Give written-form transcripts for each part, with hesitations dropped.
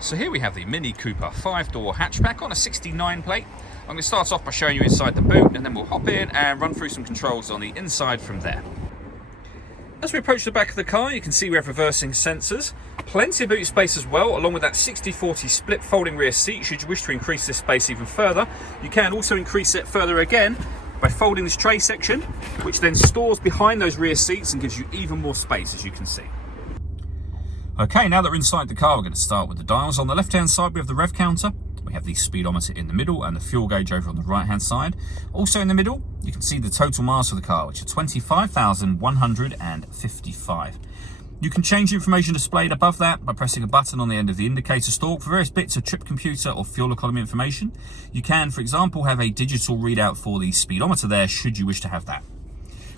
So here we have the Mini Cooper 5-door hatchback on a 69 plate. I'm going to start off by showing you inside the boot, and then we'll hop in and run through some controls on the inside from there. As we approach the back of the car, you can see we have reversing sensors, plenty of boot space as well, along with that 60-40 split folding rear seat. Should you wish to increase this space even further, you can also increase it further again by folding this tray section, which then stores behind those rear seats and gives you even more space, as you can see. Okay, now that we're inside the car, we're going to start with the dials. On the left-hand side, we have the rev counter. We have the speedometer in the middle and the fuel gauge over on the right-hand side. Also in the middle, you can see the total miles for the car, which are 25,155. You can change the information displayed above that by pressing a button on the end of the indicator stalk for various bits of trip computer or fuel economy information. You can, for example, have a digital readout for the speedometer there, should you wish to have that.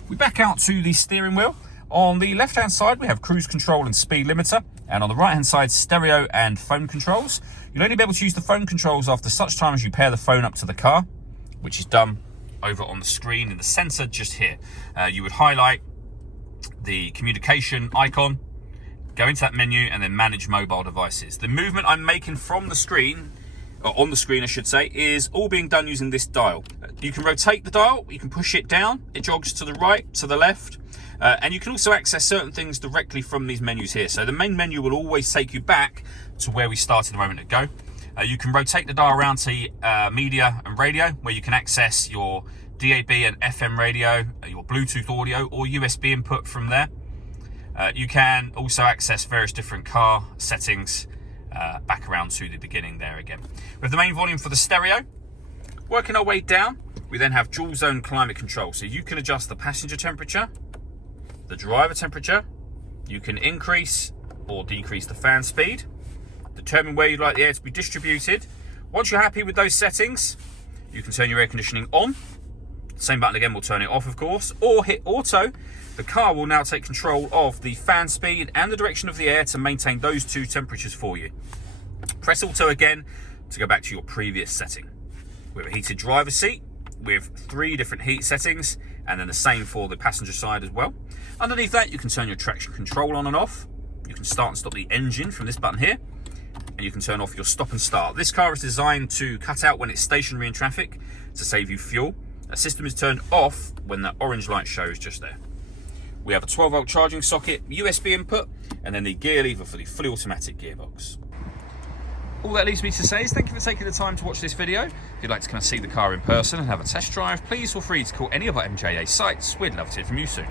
We back out to the steering wheel. On the left-hand side, we have cruise control and speed limiter, and on the right-hand side, stereo and phone controls. You'll only be able to use the phone controls after such time as you pair the phone up to the car, which is done over on the screen in the center just here. You would highlight the communication icon, go into that menu, and then manage mobile devices. The movement I'm making from the screen, or on the screen I should say, is all being done using this dial. You can rotate the dial, you can push it down, it jogs to the right, to the left, and you can also access certain things directly from these menus here. So the main menu will always take you back to where we started a moment ago. You can rotate the dial around to media and radio, where you can access your DAB and FM radio, your Bluetooth audio or USB input from there. You can also access various different car settings back around to the beginning there again. With the main volume for the stereo, working our way down, we then have dual zone climate control. So you can adjust the passenger temperature, the driver temperature, you can increase or decrease the fan speed, determine where you'd like the air to be distributed. Once you're happy with those settings, you can turn your air conditioning on. Same button again will turn it off, of course, or hit auto. The car will now take control of the fan speed and the direction of the air to maintain those two temperatures for you. Press auto again to go back to your previous setting. We have a heated driver's seat with 3 different heat settings, and then the same for the passenger side as well. Underneath that, you can turn your traction control on and off. You can start and stop the engine from this button here, and you can turn off your stop and start. This car is designed to cut out when it's stationary in traffic to save you fuel. The system is turned off when that orange light shows just there. We have a 12-volt charging socket, USB input, and then the gear lever for the fully automatic gearbox. All that leaves me to say is thank you for taking the time to watch this video. If you'd like to come and see the car in person and have a test drive, please feel free to call any of our MJA sites. We'd love to hear from you soon.